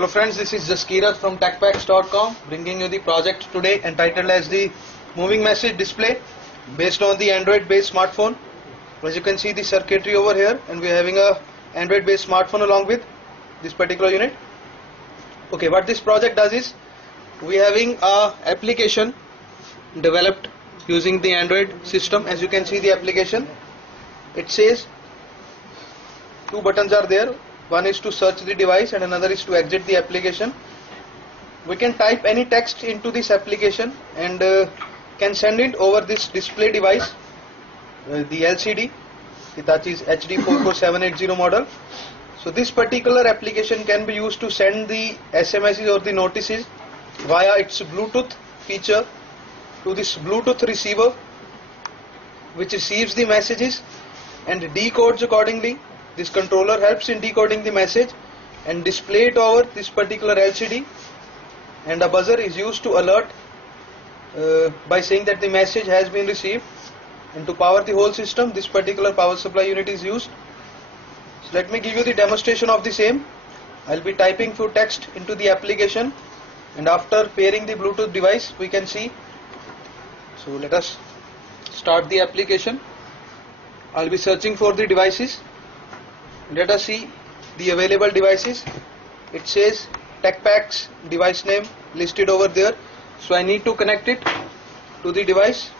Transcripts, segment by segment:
Hello friends, this is Jaskirat from techpacks.com bringing you the project today entitled as the moving message display based on the Android based smartphone. As you can see the circuitry over here, and we are having a Android based smartphone along with this particular unit. Okay, what this project does is we are having a application developed using the Android system. As you can see the application, it says two buttons are there. One is to search the device and another is to exit the application. We can type any text into this application and can send it over this display device, the LCD, Hitachi's HD44780 model. So this particular application can be used to send the SMSs or the notices via its Bluetooth feature to this Bluetooth receiver, which receives the messages and decodes accordingly. This controller helps in decoding the message and display it over this particular LCD, and a buzzer is used to alert by saying that the message has been received. And to power the whole system, this particular power supply unit is used. So let me give you the demonstration of the same. I'll be typing few text into the application, and after pairing the Bluetooth device we can see. So let us start the application. I'll be searching for the devices. Let us see the available devices. It says TechPacks device name listed over there, so I need to connect it to the device.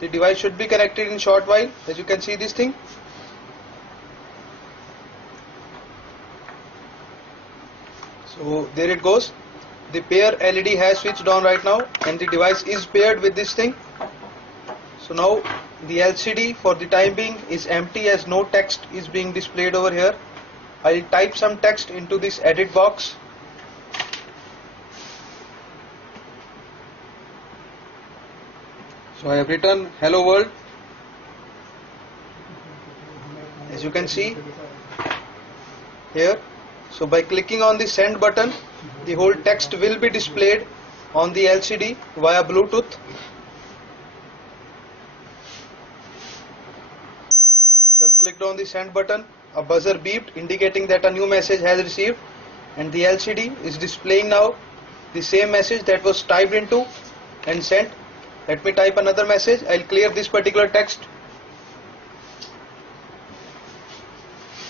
The device should be connected in short while. As you can see this thing. So there it goes. The pair LED has switched on right now and the device is paired with this thing. So now the LCD for the time being is empty as no text is being displayed over here. I'll type some text into this edit box. So I have written hello world. As you can see here. So by clicking on the send button, the whole text will be displayed on the LCD via Bluetooth. So I've clicked on the send button, a buzzer beeped indicating that a new message has received, and the LCD is displaying now the same message that was typed into and sent. Let me type another message. I'll clear this particular text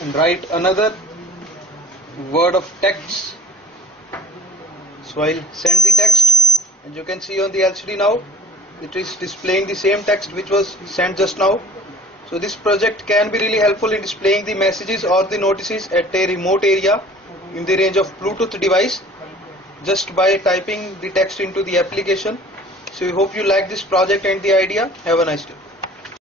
and write another word of text. So I'll send the text, and you can see on the LCD now it is displaying the same text which was sent just now. So this project can be really helpful in displaying the messages or the notices at a remote area in the range of Bluetooth device just by typing the text into the application. So I hope you like this project and the idea. Have a nice day.